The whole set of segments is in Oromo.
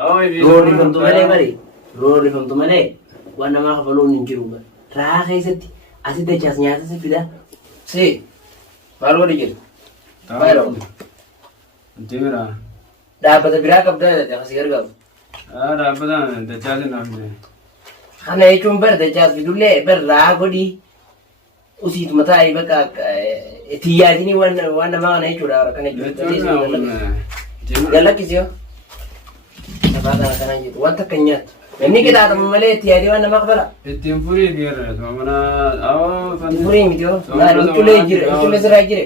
Roorri famtu malee bari. Roorri famtu malee waan namaa kafaluun hin jiru. Raa keessatti asitti achaas nyaata si fida. Si maal godhi jedhu. Maaloo. Jira. Dhaabbata biraa qabdaa akkasii gargaaru. Dhaabbata dachaas hin hafne. Kana jechuun bar dachaas fidullee bar raa godhi. Usiituma taa'ee bakka xiyyaatini waan namaa kana jechuudha. Kana jechuudha. Galakkisi yoo. Sabaa kana kana jedhu wanta akka nyaatu. Namni qixaadhamu malee xiyyaatee waan namaa kafala. Ittiin furii biyya mana furii miti yoo. Maal uttulee jire uttulee siraa jire.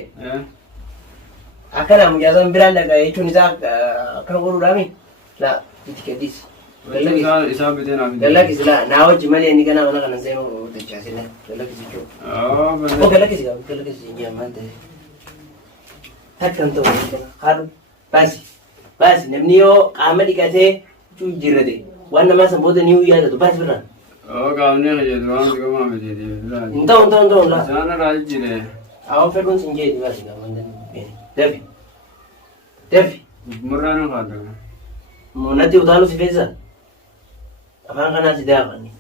Akkana mujaasan biraan dhagaa jechuun isaa akkana godhuudhaami. Laa itti gaddiis. Galakkisi laa naa wajji malee inni ganaa mana kana seenuu dachaasila. Galakkisi jechuudha. Galakkisi nyaamaan ta'e. Takkan ta'u haadhu baasi. Baasi namni yoo qaama dhiqatee jirrate waan namaa san booda ni yaadatu baasi biraan. Qaamni akka jedhu waan dhiqamaa miti. Hin ta'u laa. Isaan irraa jijjiire. Awwan fedhuun sin jedhi baasi qaama dafi. Dafi. Murraan hin faatu. Natti utaalu si feessa. Afaan kanaa si daafani.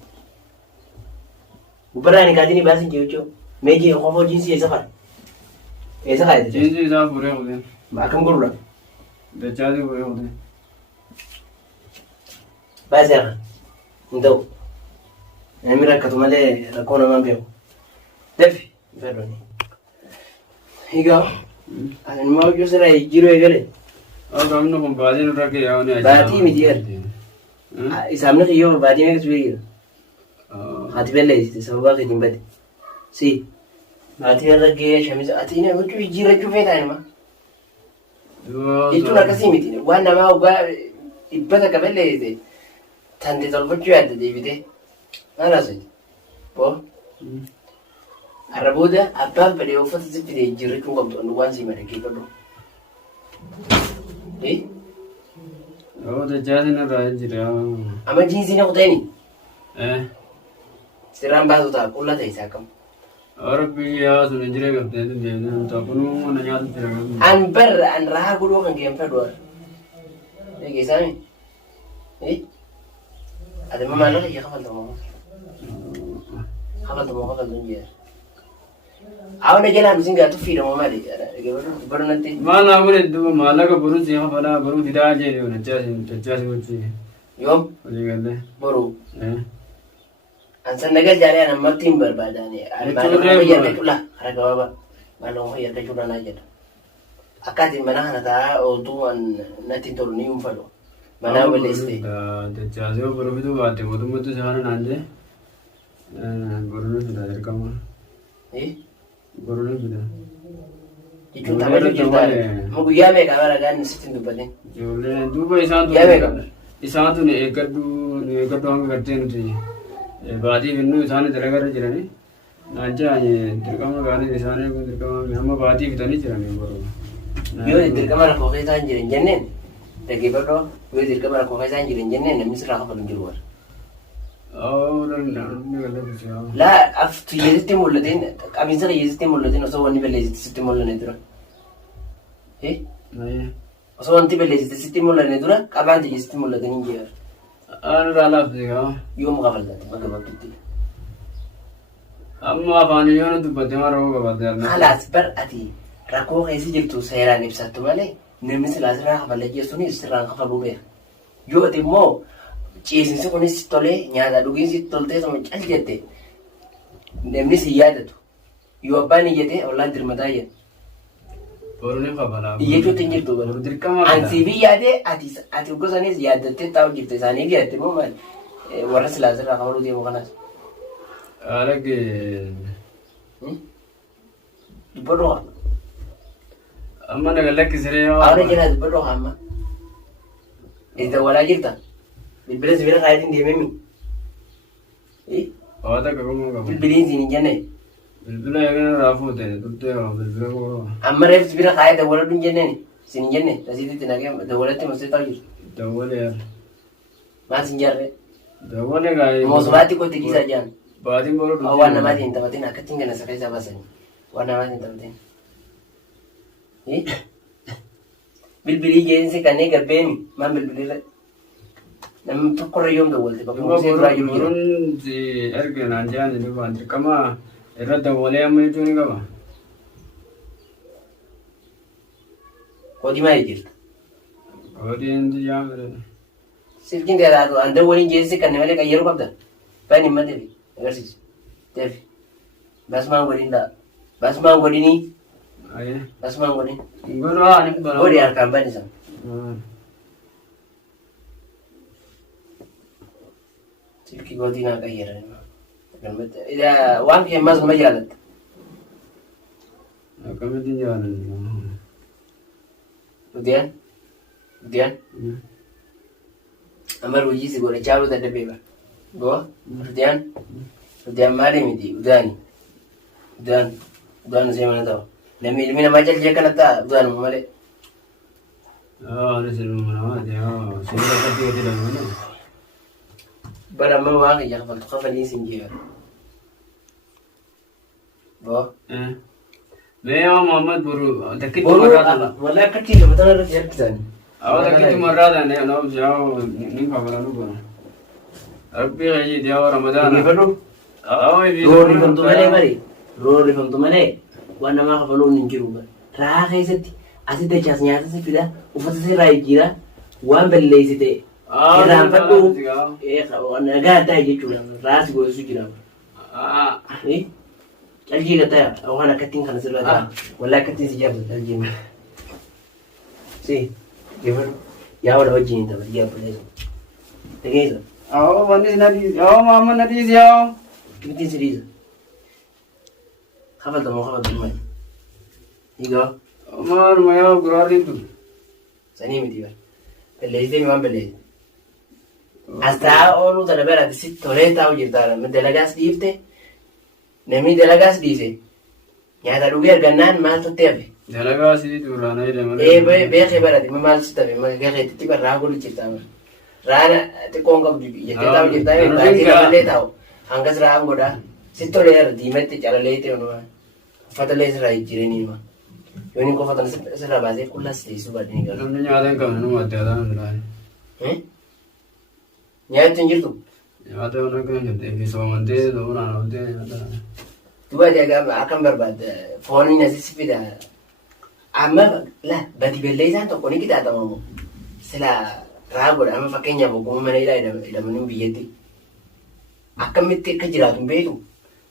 Gubbarraa ni kaatini baasi jechuudha. Meejii qofoo jiinsi eessa fara? Eessa kaayate? Jiinsi isaa furee kuteen. Akkam godhuudha? Dachaasi furee kuteen. Baasi har'a. Hin ta'u. Namni rakkatu malee rakkoo namaan beeku. Dafi. Fedhuuni. Higaa. Ani immoo hojii sirraa jiruu eegale. Qaamni kun baatiin irra ga'e yaa'u ni ajaa'iba. Baatii miti jedhu. Isaamni kiyyoo baatii meeqatu beekira? Ati balleessite sababaa keetiin bade. Si. Baatii irra ga'ee shamisa ati inni hojii jijjiirrachuu feetaa nima. Jechuun akkasii miti. Waan namaa hoggaa dhibbata qaballeessite tante tolfachuu yaadda deebitee. Maal haasa'iti? Boo. Har'a booda abbaan fedhee uffata si fidee jijjiirrachuu qabdu waan si madaqee qabdu. Dachaasi irraa jira. Amma jiinsiin kuteeni. Sirraan baasu ta'a qullaa ta'e isaa qabu. Rabbi yaa sun jiree qabdee deebiin taphunuu mana nyaata jira qabdu. An barra an rahaa godhuu kan kee fedhu warra. Eegeessaami. Ati ma maallaqaa kee kafaltamoo? Kafaltu hin jeera. Awwan jalaan bisin gaatu fiidhamoo maali? Bara natti. Maal naa godhe duuba maallaqa boruu si hafalaa boruu fidaa jedhu dachaasi gochi. Yoom? Hojii galee. Boruu. Ansan nagaa jaalee namatti hin barbaadane. Maallaqa fayyadachuu laa hara gabaabaa. Maallaqa fayyadachuu danaa jedha. Akkaatiin mana kana taa'aa ooltuu natti hin tolu ni hin fadhu. Manaa balleessite. Dachaasi yoo boruu fiduu baatte mootummaatti isa kana naan jee. Boruu fidaa dirqama. Boruu fidaa. Jechuun taphachuu jirtaadha. Amma guyyaa meeqa bara gaanii sitti hin dubbatin. Ijoollee duuba isaantu ni eeggadhu hanga gartee nuti baatiif innuu isaan dalagarra jiranii naan jedhani dirqama gaanii isaanii kun dirqama hamma baatii fitanii jiranii boruu. Yoo dirqama rakkoo keessaa hin jiran jenneen dhaggeeffadhoo yoo dirqama rakkoo keessaa hin jiran jenneen namni sirraa kafalu hin jiru warra. Laa aftu yeesitti mul'ateen qabiinsa yeesitti mul'ateen osoo wanni balleessitti sitti mul'anne dura. Osoo wanti balleessitti sitti mul'anne dura qabaanti yeesitti mul'ateen hin jeera. Aan irraa laafte kaa. Yoom kafaltaati bakka bakkitti. Amma afaan yoo dubbatte maa rakkoo qabatte. Alaas bar ati rakkoo keessa jirtu seeraan ibsattu malee namni silaa sirraa kafala jechuun sirraan kafaluu beeka. Yoo ati immoo ciisinsi kunis tolee nyaata dhugiinsi toltee sama cal jette namni si yaadatu yoo abbaan iyyate ollaan dirmataa jedha. Boruun kafalaa. Iyyachuutti hin jirtu bara. Dirqama. Ansi biyyaatee ati gosanis yaaddattee taa'u jirte isaanii yaadde moo maali warra silaa sirraa kafaluu deemu kanaas. Alaggee. Dubbadhoo haa. Amma naga lakkisiree haa. Awwaana jala dubbadhoo haa amma. Itti walaa jirta. Bilbila sibira kaayatiin deememi. Hawaasa kakuma qabu. Bilbiliin siin hin jenne. Bilbila eegana raafuu ta'e turtee bilbila koo. Amma reef sibira kaayee dawwala duun jenneen siin hin jenne rasiititti nagee dawwalatti mastee taa'u jirtu. Dawwalee yaa. Maal siin jaarree? Dawwalee gaayee. Moosumaatti kotti dhiisaa jiran. Baatiin boroo dhufee. Waan namaatiin hin taphatin akkattiin gana safee isaa baasanii. Waan namaatiin hin taphatin. Bilbilii jeensi kanneen garbeemi maan bilbilirra. Nam tokko rayyom da walte bakka Duba musee dura jiru jira. boruun si erga naan jedhan duba dirqama irra dabalee amma jechuun ni qaba. Koodii maali jirta? Koodiin jaamire. Silkiin dheeraatu anda waliin jeessi kan malee kan yeroo qabdan. Bani himma deebi agarsiisu. Deebi. Basmaan godhin dha. Basmaan godhinii. Aye. Basmaan godhin. Godhaa ani godhaa. Godhi harkaan bani san. Silkii koodii naa qayyaran. Waan kee ammas nama jaalatta. Akkamitti jaalan? Udiyaan. Udiyaan. Amar hojii si godha chaaluu dadhabee bara. Goa. Udiyaan. Udiyaan maali miti udaani. Udaan see mana ta'u. Namni ilmi namaa jalchee kana ta'a udaanuma malee. Ani silma namaa silma akkatti hojii dhamana. Bara amma waan kiyya kafaltu kafalii siin jee bara. Goa. Mee yaa Muhammad boru takkitti Boru marraata. walaa akkatti gabatana irratti harkisan. Awa takkitti marraata naaf yaa ni kafalanu bona. Rabbi hayyi diyaa Ramadaan. Rifadhu. Awa Roorri famtu malee bari. Roorri famtu malee waan namaa kafaluun hin jiru bara. Raa keessatti asi dachaas nyaata si fida uffata sirraa jijjiira waan balleessite irraanfadhu nagaa addaa jechuudha. Raasi goosisu jira. Calgii gataa waan akkattiin kana sirra ta'a. Walaa akkattiin si jaallatu calgii. Si gifadhu yaa wala wajjin tapha yaa buleessa. Dhageessa. Awa wanni nadi awa Muhammad nadi yaa. Kibitiin si dhiisa. Kafalta moo kafaltu malee. Hiigaa. Maaluma yaa gurraarriin tun. Sanii miti bara. Balleessitee waan balleessite. As taa'aa ooluu tana biraatti si tolee taa'u jirta. Dalagaas dhiifte. Namni dalagaas dhiise. Nyaata dhugee argannaan maaltu itti hafe? Dalagaa si duraana jedhama. Beekee barate maal si tafe gaheetitti barraa godhu jirta. Raana xiqqoon qabdu jettee taa'u jirta. Baatee dabalee taa'u. Hangas ra'aan godhaa. Si tolee irra diimatti calalee ta'e uffata lee sirraa jijjiiranii hima. Yoon hin qofatan sirraa baasee qullaas teessuu baadanii galu. Namni nyaata hin qabne nama adda addaa hin Nyaattu hin jirtu? Nyaata yoo akka hin jirte fi soomantee soomnaan ooltee nyaata. Dubaati akkam barbaadda fooniin asis fida. Amma bati balleessaan tokko ni qixaaxamamu. Sila raa godha amma fakkeenyaaf ogummaa mana hidhamanii biyyatti. Akkamitti akka jiraatu hin beeku.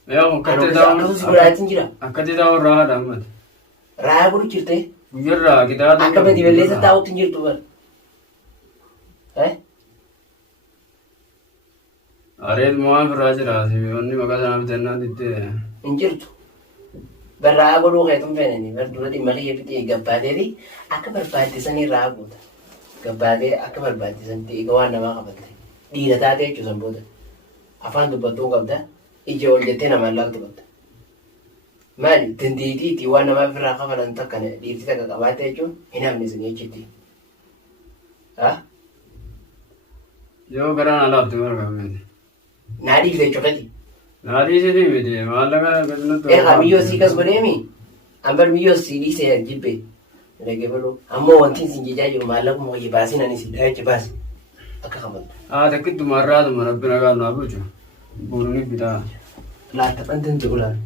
Akkasumas godhaatiin jira. Akkatti taa'u irraa haadha ammati. Raa godhu jirte. Guyyarraa qixaaxu. Akka bati balleessa taa'utti hin jirtu bara. Areet waan firraa jiraati. Onni maqaa sanaa bitannaa dittee. Hin jirtu. Barraa godhuu keetuun feenanii bar dura dhimma kiyya fixee gabbaateeti akka barbaaddisan irraa guuta. Gabbaatee akka barbaaddisan ta'e waan namaa qabatte. Dhiira taatee jechuusan booda. Afaan dubbattuu qabda. Ija ol jettee namaan laaltu qabda. Maali dandeettiitti waan namaa ofirraa kafalan takka dhiirti takka qabaatte jechuun hin hafne sun jechuutti. Yoo garaan alaabte margamete. Naa dhiifte jechuudhati. Naa dhiisanii miti maallaqa gatinatti. Eegaa biyyoo sii kas godheemi. Ambar biyyoo sii dhiisee jibbe. Dhageeffadhu. Ammoo wanti isin jechaa jiru maallaquma wayii baasiin ani si dhayachi baasi. Akka qabattu. Takkitti marraatuma rabbi nagaan naa bulchu. Buunni bitaa. Laata bantan jiru laata.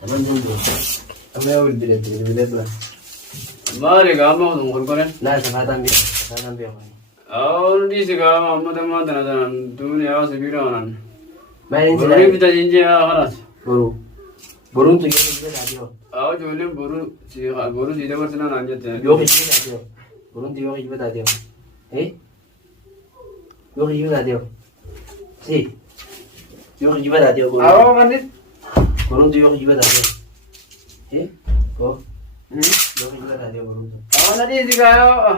Taman jiru. Amma yoo bilbilatti. Maali gaama kun gurgure? Laata faataan beeku. Faataan beeku. Hundi si gaama amma tammaa tana tanan duuniyaa sibiila onan. Maaliin Buunni bitaa jinjee haalaas. Boru. Boruun tu yoo bilbilatti adiyo. Ijoolleen boru si dabarsinaa naan jette. Yoo bilbilatti adiyo. Boruun tu yoo bilbilatti adiyo. Yoo bilbilatti adiyo. Si. Yoo bilbilatti adiyo. Awwa mandit. Boruun tu yoo bilbilatti adiyo. Ko. Yoo bilbilatti adiyo boruun tu. Awwa nadii si gaayoo.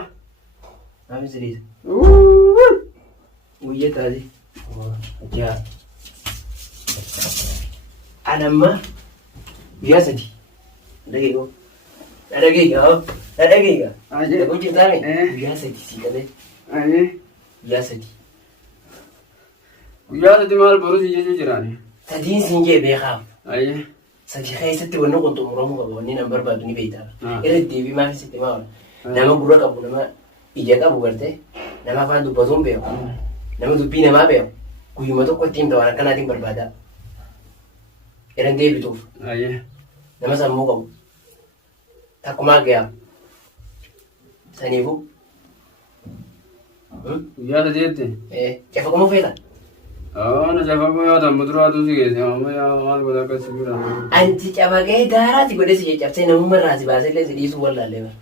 Nami sirriisa. Guyyaa taate. Ajaa. Anamma guyyaa sadi. Dhageeko. Dhageeka. Dhageeka. Dhageeko jirtaame. Guyyaa sadi si qabe. Guyyaa sadi. Guyyaa sadi maal boru si jechuu jiraani? Sadiin siin jee beekaaf. Ayyee. Sadi keessatti wanni kun xumuramuu qaba. Wanni nan barbaadu ni beektaa. Irra deebii maaf sitti maa nama gurra qabu nama ija qabu gartee nama afaan dubbatuun beeku. nama dubbii namaa beeku guyyuma tokko ittiin ta'u waan akkanaatiin barbaada. Eran deebituuf Ayyee. nama sammuu qabu takkumaa gayaa saniifuu Guyyaa sadeetti. cafa qomoo feeta. Ana jafa ko yaada muduraatu si geesse amma yaa maal godha akkas jira. Anti cafa gahee daaraati godhe si caccabsee namummaa irraa si baasee illee si dhiisuu wallaallee bara.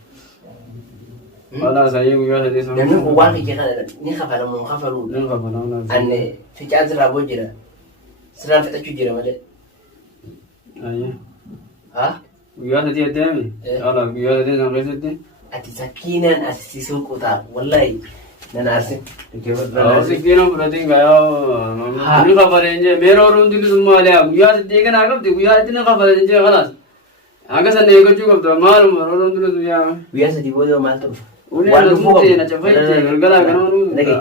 Wala sayyee guyyaa sadee sana. Namni kun waan fiiggee kana ni kafalamu hin kafaluu. Ni kafalamu. Anne ficaan sirraa boo jira. Sirraan fixachuu jira malee. Ayyee. Haa? Guyyaa sadee addeemi. Ala guyyaa sadee sana keessatti. Ati sakkiinaan asisiisuu kutaa wallahi nan arsin. Sikkiina fudhatiin gayaa ni kafalee jee meera oroon dilisummaa lee guyyaa sadee kanaa qabdi guyyaa sadee ni kafalee jee kalaas. Akka sana eeggachuu qabda maaluma oroon dilisummaa. Guyyaa sadii booda maal ta'u? Waan dhufuu na cafayte galgalaa kana Dhagee.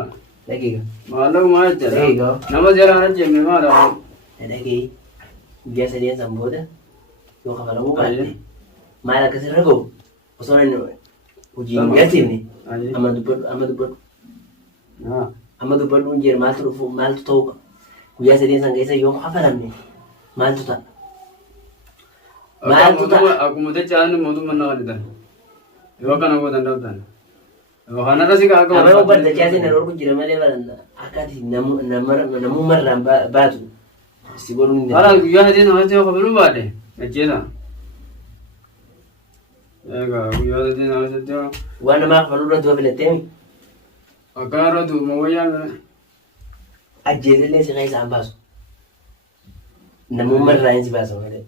Dhagee. Maallaquma jecha Dhagee. nama seeraan ajjeemme maala. Dhagee. Guyyaa sadeen san booda yoo kafalamuu baatte maal akkasirra gahu osoo inni hojii hin galchifne amma dubbadhu. Amma dubbadhu hin jeer maaltu dhufu maaltu ta'u qaba. Guyyaa sadeen san keessa yoo kafalamne maaltu ta'a? Maaltu ta'a? Akkuma jechaan mootummaa nama dhitan. Yoo kana gootan dabtan. Waan irra si kaa'aa Amma obbo Jaatiin yeroo jira malee balanna akka ati namummaarraan baatu si godhuun hin Haala guyyaa sadii namatti yoo kabaluu baate ajjeesa. Egaa guyyaa sadii namatti yoo waan namaa kafaluu irratti filattee akkana irra duuba wayyaan ajjeesillee si keessaa hin baasu. Namummaarraa hin si baasu malee.